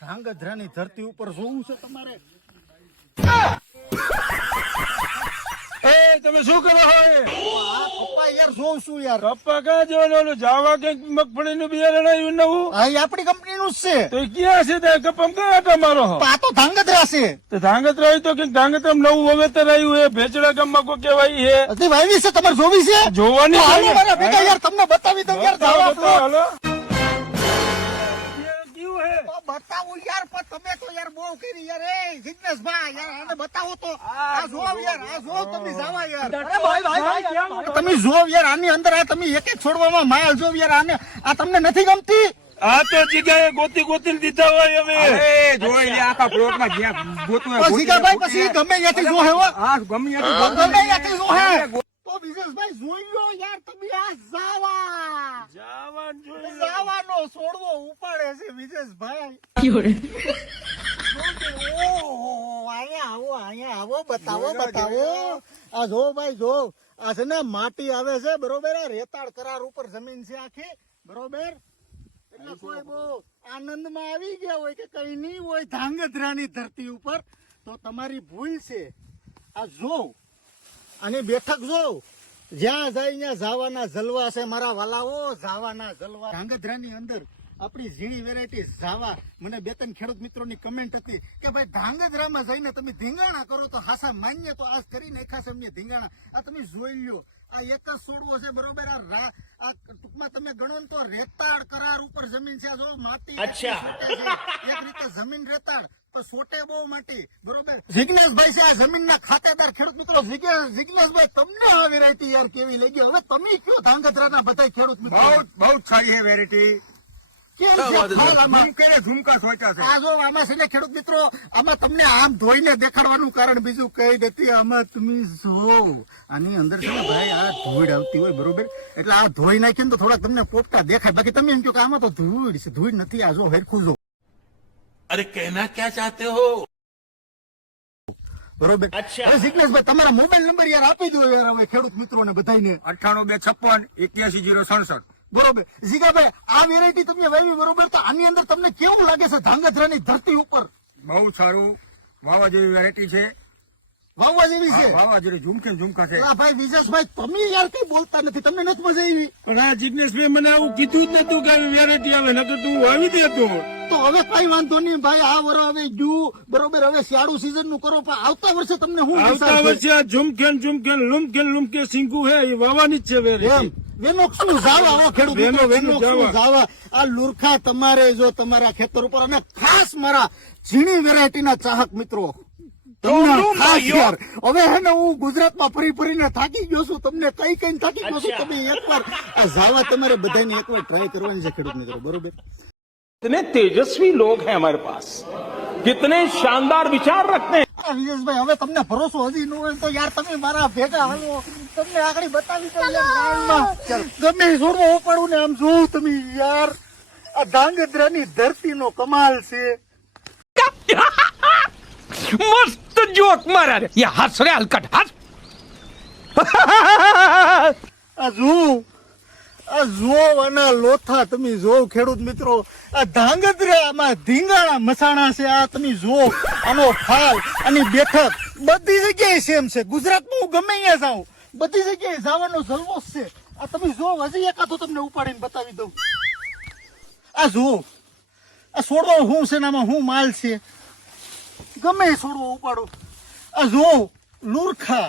ધાંગધ્રાની ધરતી ઉપર જોવું છે તમારે? તમે શું કરો છો? આ પપ્પા યાર જોઉં છું યાર. કપ્પા કા જોવાનું જાવા કે મગફળી નું બિયારણ આવ્યું નવું? આ ઈ આપણી કંપની નું જ છે. તો એ ક્યાં છે તે કપામ ક્યાં આટા મારો છો? આ તો ધાંગધ્રા છે. તો ધાંગધ્રા આવ્યું તો કે ધાંગધ્રામ નવું વાવેતર આવ્યું હે ભેચડા ગામમાં કોઈ કહેવાય હે હજી વાવી છે તમારે જોવી છે? જોવાની તો હાલો છે. મારા ભેગા યાર તમને બતાવી દઉં યાર. જાવા બતાવો, હાલો. બતાવું યાર પણ તમે તો યાર બહુ કરી યાર. એ જિગ્નેશભાઈ યાર આને બતાવો તો. આ જોવ યાર, આ જોવ તમે જાવા યાર. અરે ભાઈ તમે જોવ યાર આની અંદર આ તમે એક એક છોડવામાં માલ જોવ યાર. આને આ તમને નથી ગમતી? આ તો જગ્યાએ ગોતી ગોતી દીધા હોય હવે જોઈ લે આખા પ્લોટમાં જ્યાં ગોતું હોય તો જીગાભાઈ પછી ગમે ત્યાંથી જોહે હો. હા ગમે ગમે ત્યાંથી જોહે. તો વિજેશભાઈ જોઈ લો યાર તમે આ જાવાનો છોડવો ઉપાડે છે વિજેશભાઈ. ઓહો, અહીંયા આવો બતાવો. આ જો ભાઈ જો, આ છે ને માટી આવે છે બરોબર. આ રેતાળ કરાર ઉપર જમીન છે આખી બરોબર. એટલે કોઈ બહુ આનંદમાં આવી ગયા હોય કે કઈ નહીં હોય ધાંગધ્રાની ધરતી ઉપર તો તમારી ભૂલ છે. આ જો આની બેઠક જો, જ્યાં જાય ત્યાં જાવાના જલવા છે મારા વાલાઓ. જાવાના જલવા ધાંગધ્રાની અંદર આપણી ઝીણી વેરાયટી જાવા. મને બે ત્રણ ખેડૂત મિત્રોની કમેન્ટ હતી કે ભાઈ ધાંગધ્રામાં જઈને તમે ધીંગાણા કરો તો હાસા માન્ય તો આજ કરી નાખ્યા છે અમને ધીંગાણા. આ તમે જોઈ લ્યો, આ એક જ છોડવો છે બરોબર. આ ટૂંકમાં તમે ગણો ને તો રેતાળ કરાર ઉપર જમીન છે. આ જો માટી સોટે છે. એક રીતે જમીન રેતાળ તો સોટે બહુ માટી બરોબર. જિગ્નેશભાઈ છે આ જમીનના ખાતેદાર ખેડૂત મિત્રો. જિગ્નેશભાઈ તમને આ વેરાયટી યાર કેવી લાગી? હવે તમે કયો ધાંગધ્રાના બધા ખેડૂત મિત્રો. બહુ સારી છે વેરાયટી. ઝુમકા સોચ્યા છે. આ જો આમાં છે ને ખેડૂત મિત્રો, આમાં તમને આમ ધોઈને દેખાડવાનું કારણ બીજું કઈ નથી. આમાં તમે જો આની અંદર છે ને ભાઈ આ ધૂળ આવતી હોય બરોબર. એટલે આ ધોઈ નાખીને તો થોડાક તમને પોપટા દેખાય. બાકી તમે એમ કહો કે આમાં તો ધૂળ છે. ધૂળ નથી. આ જો હરખું જો. अरे कहना क्या चाहते हो? બરોબર. હવે જિગ્નેશભાઈ તમારા મોબાઈલ નંબર યાર આપી દો યાર હવે ખેડૂત મિત્રોને બધાને. 9826518167. બરોબર. જીગાભાઈ આ વેરાયટી તમે વાવી બરોબર, તો આની અંદર તમને કેવું લાગે છે ધાંગધ્રાની ધરતી ઉપર? બહુ સારું વાવા જેવી વેરાયટી છે. વાવવા જેવી છે. વાવા જેવી ઝુમકા છે. આ ભાઈ વિજેશભાઈ તમે યાર કઈ બોલતા નથી. તમને નથી મજા આવી? પણ આ જિગ્નેશભાઈ મને આવું કીધું જ નતું કે વેરાયટી આવે નકર તું વાવી દેતો. તો હવે કઈ વાંધો નહીં ભાઈ. આ વર હવે ગયું બરોબર. હવે શિયાળુ સીઝન નું કરો પણ આવતા વર્ષે તમને શું આવતા વર્ષે આ ઝુમકેન લુમકે સિંકુ હે એ વાવાની જ છે વેરાયટી. વેનોક્સ નું જાવા હો ખેડૂત મિત્રો. વેનોક્સ નું જાવા. આ લુરખા તમારે જો તમારા ખેતર ઉપર, અને ખાસ મારા ઝીણી વેરાયટી ના ચાહક મિત્રો તમને ખાસ યાર. હવે હે ને હું ગુજરાતમાં ફરીને થાકી ગયો છું. તમને કઈ થાકી ગયો છું. તમે એકવાર આ જાવા તમારે બધાને એકવાર ટ્રાય કરવાની છે ખેડૂત મિત્રો બરોબર. कितने तेजस्वी लोग हैं हमारे पास, कितने शानदार विचार रखते हैं. વિજેશભાઈ હવે તમને ભરોસો હજી ન હોય તો યાર તમે મારા ભેગા હાલો. તમને આગળ બતાવી દઉં યાર લાઈનમાં. ગમે છોડવો ઉપાડું ને આમ જોઉં તમે યાર. આ ધાંગધ્રાની ધરતીનો કમાલ છે. मस्त जोक मारा रे, ये हंस रे हलकट हंस. આ જોવાના લોથા તમે જો ખેડૂત મિત્રો. આ ધાંગધ્રામાં ધીંગાણા મસાણા છે. આ તમે જો આનો ફાલ, આની બેઠક બધી જગ્યાએ સેમ છે. ગુજરાતમાં હું ગમે અહીંયા જાઉં બધી જગ્યાએ જવાનો જલવો છે. આ તમે જો હજી એકાદો તમને ઉપાડીને બતાવી દઉં. આ જો આ છોડવો શું છે ને આમાં શું માલ છે. ગમે છોડવો ઉપાડો. આ જો લુરખા